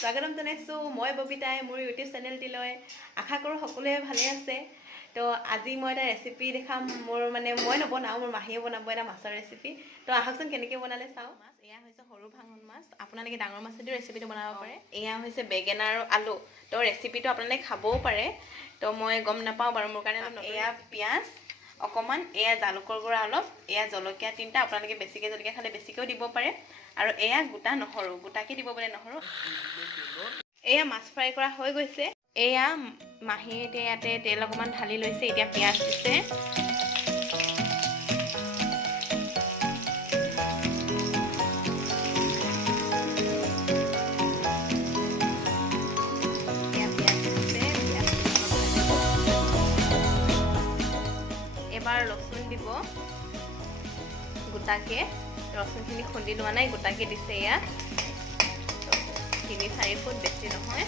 স্বাগতম জনাইছোঁ মই ববিতাই মোৰ ইউটিউব চেনেলটিলৈ আশা কৰোঁ সকলোৱে ভালে আছে তো আজি মই এটা ৰেচিপি দেখাম মোৰ মানে মই নবনাওঁ মোৰ মাহীয়ে বনাব এটা মাছৰ ৰেচিপি তো আহকচোন কেনেকৈ বনালে চাওঁ মাছ এয়া হৈছে সৰু ভাঙন মাছ আপোনালোকে ডাঙৰ মাছেদিও ৰেচিপিটো বনাব পাৰে এয়া হৈছে বেঙেনা আৰু আলু তো ৰেচিপিটো আপোনালোকে খাবও পাৰে তো মই গম নাপাওঁ বাৰু মোৰ কাৰণে এয়া পিঁয়াজ অকণমান এয়া জালুকৰ গুড়া অলপ এয়া জলকীয়া 3টা আপোনালোকে বেছিকৈ জলকীয়া খালে বেছিকৈও দিব পাৰে আৰু এয়া গোটা নহৰু গোটাকৈ দিব পাৰে নহৰু এয়া মাছ ফ্ৰাই কৰা হৈ গৈছে এয়া মাহীয়ে এতিয়া ইয়াতে তেল অকণমান ঢালি লৈছে এতিয়া পিঁয়াজ দিছে এবাৰ ৰচুন দিব গোটাকে ৰচুনখিনি খুন্দি লোৱা নাই গোটাকে দিছে এয়া 3-4 ফুট বেছি নহয়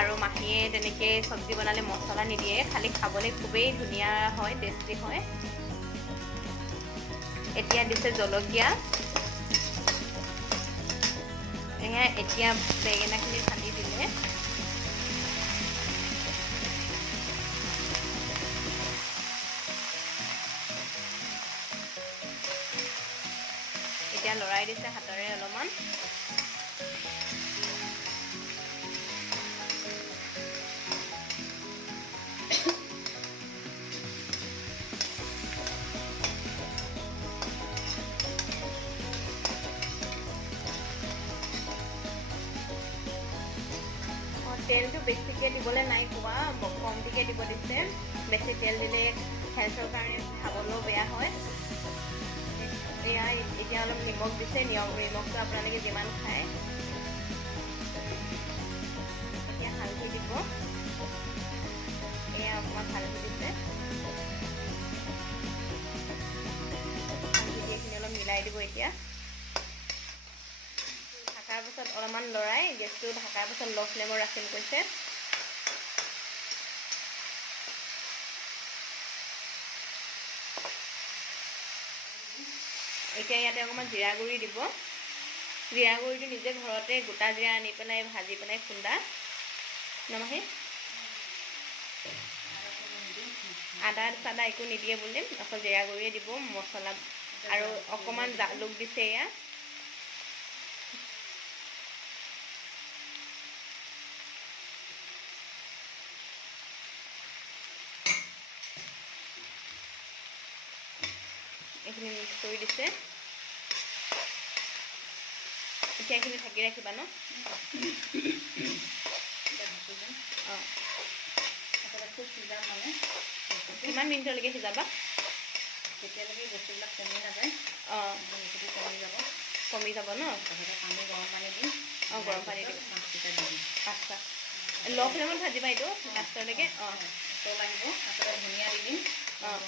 আৰু মাহীয়ে তেনেকৈ চব্জি বনালে মছলা নিদিয়ে খালি খাবলৈ খুবেই ধুনীয়া হয় টেষ্টি হয় এতিয়া দিছে জলকীয়া এয়া এতিয়া বেঙেনাখিনি ভাজি দিলে এতিয়া লৰাই দিছে হাতেৰে অলপমান তেলটো বেছিকৈ দিবলৈ নাই কোৱা কমকৈ দিব দিছে বেছি তেল দিলে হেল্থৰ কাৰণে খাবলৈও বেয়া হয় এয়া এতিয়া অলপ নিমখ দিছে নিমখটো আপোনালোকে যিমান খায় এতিয়া হালধি দিব এয়া অকণমান হালধি দিছে হালধি এইখিনি অলপ মিলাই দিব এতিয়া ঢাকাৰ পাছত অলপমান লৰাই গেছটো ঢাকাৰ পাছত ল' ফ্লেমত ৰাখিম কৈছে এতিয়া ইয়াতে অকণমান জিৰা গুড়ি দিব জিৰা গুড়িটো নিজে ঘৰতে গোটা জিৰা আনি পেলাই ভাজি পেলাই খুন্দা নমাহী আদা চাদা একো নিদিয়ে বুলি অকল জিৰা গুড়িয়ে দিব মছলা আৰু অকণমান জালুক দিছে এয়া এইখিনি মিক্স কৰি দিছে এতিয়া এইখিনি ঢাকি ৰাখিবা ন অঁ কিমান মিনিটলৈকে সিজাবা তেতিয়ালৈকে বস্তুবিলাক কমি নাযায় অঁ কমি যাব ন পানী গৰম পানী দিম অঁ গৰম পানী দিম মাছকেইটা দিম আচ্ছা ল' ফ্লেমত ভাজিবা এইটো লাষ্টলৈকে অঁ তল আহিব তাৰপিছত ধনিয়া দি দিম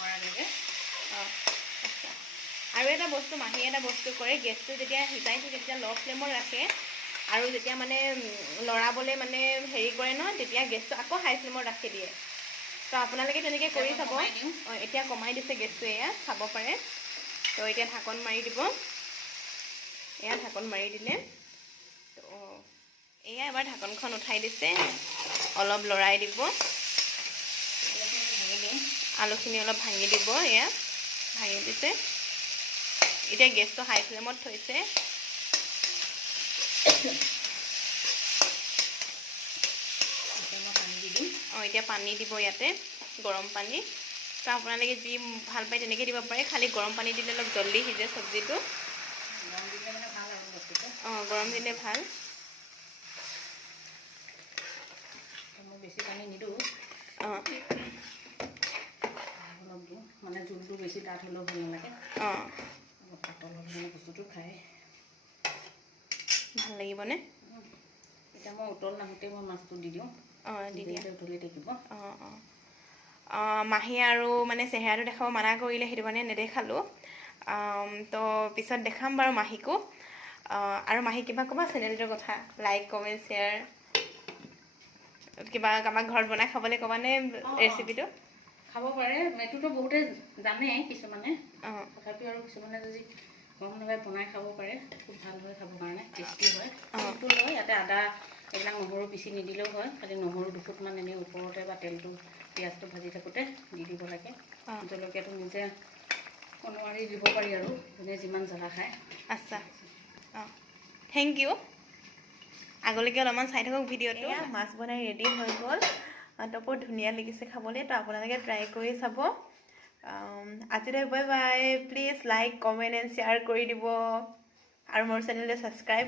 মৰালৈকে অঁ আচ্ছা আৰু এটা বস্তু মাহীয়ে এটা বস্তু কৰে গেছটো যেতিয়া সিজাই থাকে তেতিয়া ল' ফ্লেমত ৰাখে আৰু যেতিয়া মানে লৰাবলৈ মানে হেৰি কৰে ন তেতিয়া গেছটো আকৌ হাই ফ্লেমত ৰাখি দিয়ে তো আপোনালোকে তেনেকৈ কৰি চাব অঁ এতিয়া কমাই দিছে গেছটো এয়া খাব পাৰে তো এতিয়া ঢাকন মাৰি দিব এয়া ঢাকন মাৰি দিলে তো এয়া এবাৰ ঢাকনখন উঠাই দিছে অলপ লৰাই দিব আলুখিনি অলপ ভাঙি দিব এয়া ভাঙি দিছে এতিয়া গেছটো হাই ফ্লেমত থৈছে অঁ এতিয়া পানী দিব ইয়াতে গৰম পানী তো আপোনালোকে যি ভাল পায় তেনেকৈ দিব পাৰে খালি গৰম পানী দিলে অলপ জল্দি সিজে চব্জিটো অঁ গৰম দিলে ভাল মই বেছি পানী নিদিওঁ অঁ অলপ দিওঁ মানে জোলটো বেছি ডাঠ হ'লেও ভাল নালাগে অঁ পাতল হ'লে বস্তুটো খাই ভাল লাগিবনে এতিয়া মই উতল নাহোঁতে মই মাছটো দি দিওঁ অঁ দি দিয়া উতলি থাকিব অঁ অঁ অঁ মাহী আৰু মানে চেহেৰাটো দেখাব মানা কৰিলে সেইটো কাৰণে নেদেখালোঁ তো পিছত দেখাম বাৰু মাহীকো আৰু মাহী কিবা ক'বা চেনেলটোৰ কথা লাইক কমেণ্ট শ্বেয়াৰ কিবা আমাক ঘৰত বনাই খাবলৈ ক'বানে ৰেচিপিটো খাব পাৰে এইটোতো বহুতে জানে কিছুমানে তথাপিও আৰু কিছুমানে যদি গম নাপায় বনাই খাব পাৰে খুব ভাল হয় খাবৰ কাৰণে টেষ্টি হয় এইটো লয় ইয়াতে আদা এইবিলাক নহৰু পিচি নিদিলেও হয়, খালি নহৰু দুফুটমান এনেই ওপৰতে বা তেলটো পিঁয়াজটো ভাজি থাকোঁতে দি দিব লাগে। জলকীয়াটো নিজে অনুৱাৰি দিব পাৰি আৰু যোনে যিমান জ্বলা খায়। আচ্ছা, অঁ থেংক ইউ। আগলৈকে অলপমান চাই থাকক ভিডিঅ'টো। মাছ বনাই ৰেডি হৈ গ'ল, তো বহুত ধুনীয়া লাগিছে খাবলৈ, তো আপোনালোকে ট্ৰাই কৰি চাব। আজিলৈ bye bye. Please like comment and share কৰি দিব আৰু মোৰ চেনেলটো ছাবস্ক্ৰাইব